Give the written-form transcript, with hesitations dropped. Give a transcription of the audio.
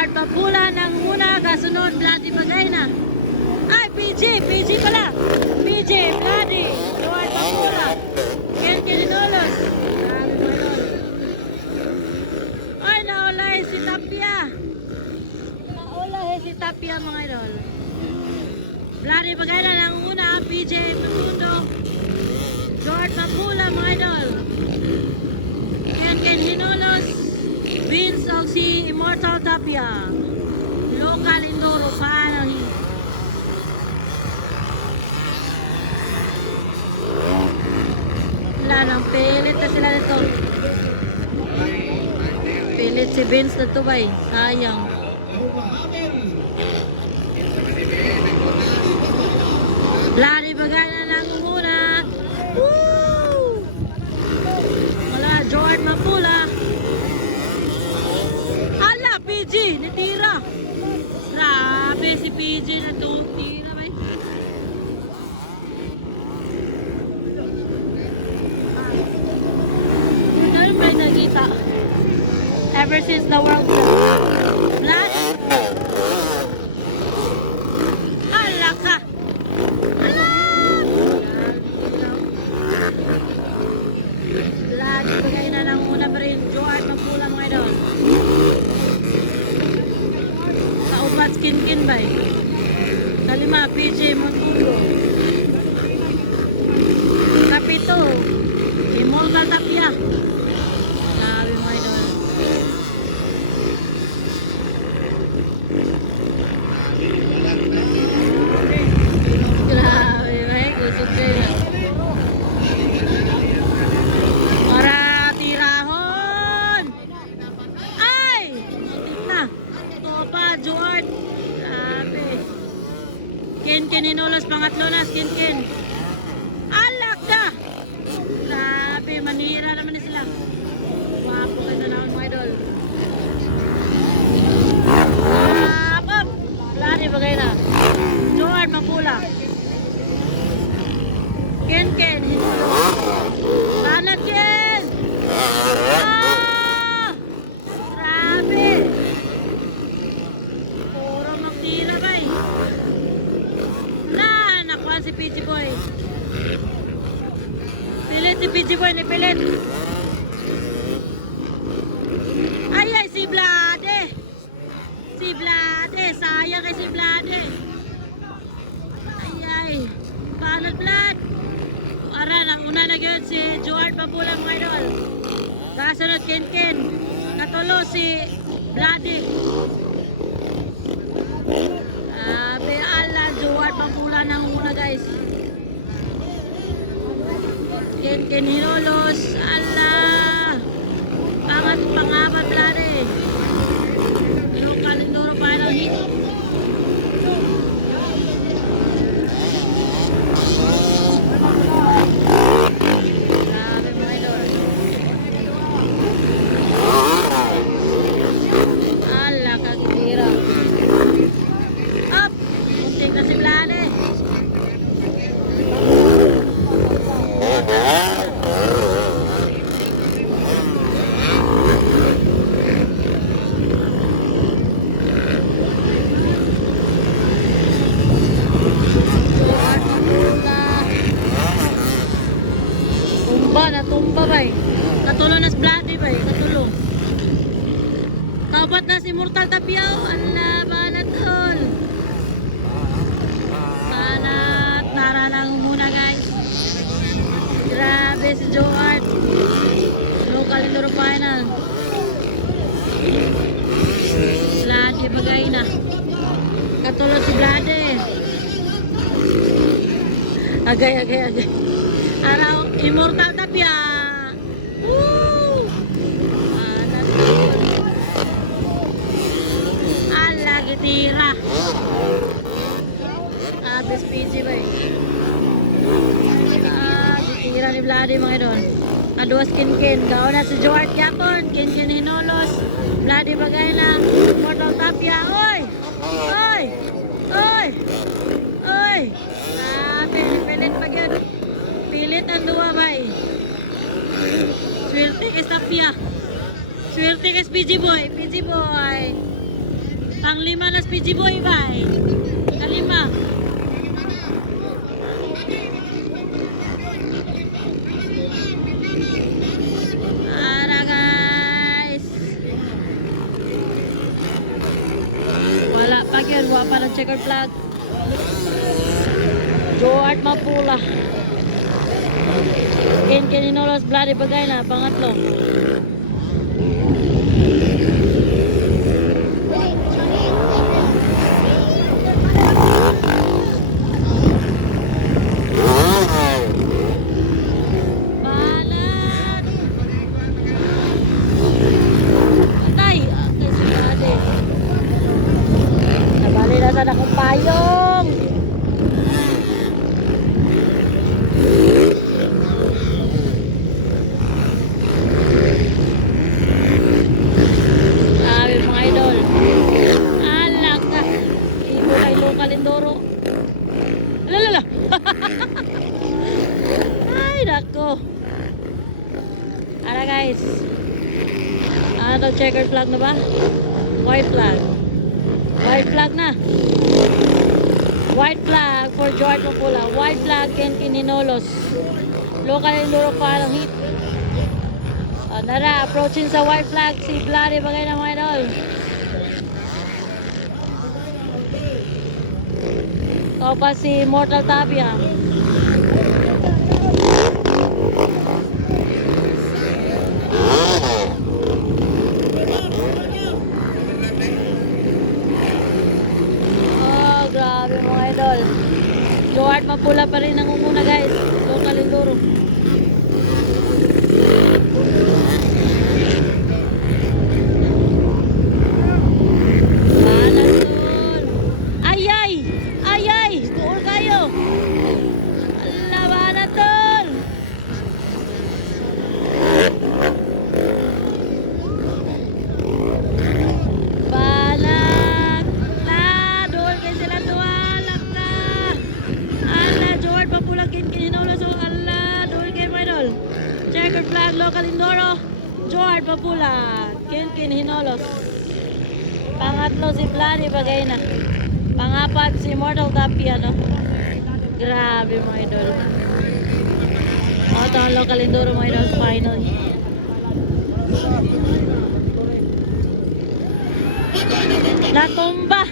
Joard Mapula ng muna, kasunod Bloody Bagay na. Ay, PG pala. PG, Bloody, Joard Mapula. Ken Kilinolos. Grabe mo yun. Ay, naulay si Tapia. Naulay si Tapia mga idol. Bloody Bagay na ng una, PG Matundo. Joard Mapula mga idol. Ken Hinolos. Vince o si Immortal Tapia. Local Indoro paano wala nang pilit na sila nito. Pilit si Vince na to bay. Sayang. Bloody Bagay na lang muna. Woo! Wala, Joard Mapula. Hala, PG, natira. Grabe si PG na to. Tira ba? Ganun ba yung nakita? Ever since the World Cup. Blood? Hala ka. Hala! Blood, bagay na lang muna pa rin. Joard Mapula mga idol. Kaupat skin ba eh. Kalima, PJ Montulo. Kapito, Immortal Tapia. Grabe mga idol. Grabe ba eh. Kusog kayo. Para tirahon. Ay! Muntik na. Topa, Joard. Grabe. Ken Hinolos, pangatlo na. Ken. Alak ka! Grabe, manira naman na sila. Wapo kayo na naman mga idol. Apap! Bloody Bagay na. Joard Mapula. Ken Hinolos. Sana Ken! Ah! Grabe! Puro magtira ba eh. Wala! Nakuha si PG Boy. Pilit si PG Boy, nipilit. Ay, si Blade! Si Blade! Sayang kay si Blade! Ay! Banat Blad! Ara, una na yun si Joard Mapula mga idol. Kasunod Ken. Katulo si Bloody. Ala, Joard Mapula ng una guys. Ken Hinolos. Ala. Pangapat Bloody. Local Indoro final hit. Natumba ba eh. Katulo na si Bloody ba eh. Katulo. Kaupat na si Immortal Tapia. Ala, banat tol. Banat. Tara lang muna guys. Grabe si Joard. Local Indoro final. Bloody Bagay na. Katulo si Bloody. Agay. Araw, Immortal Tapia. Woo! Ala, gitira. Abis PG ba eh. Gitira ni Bloody mga idol. Kaduas Ken. Gawin na si Joard Yapon. Ken Hinolos. Bloody Bagay na. Immortal Tapia. Oy! Pilit pa yan. Pilit ang duwa ba eh. Swerte kay Tapia. Swerte kay PG Boy. Panglima na Speedy Boy ba eh? Kalima. Para guys. Wala pa yun. Wala pa ng checkered flag. Joart Mapula. Kininolos Bloody Bagay na. Pangatlo. Balat. Atay. Atay si Bloody. Nabali na sa nakong payong. Kalindoro. Alalala. Ay, nako. Ara guys. Ano to, checkered flag na ba? White flag. White flag na. White flag for George Mapula. White flag Ken Kininolos. Local Kalindoro pa ng hit. Nara, approaching sa white flag si Bloody Bagay na mga idol. O pa si Mortal Tapia. Oh, grabe mga idol. Joart Mapula pa rin ang umuna guys. Local Enduro. Checkered flag, Local Indoro, George Mapula, Ken Hinolos. Pangatlo si Bloody Bagay na. Pangapat si Mortal Tapia, no? Grabe mga idol. Ito ang Local Indoro mga idol, final. Natumba!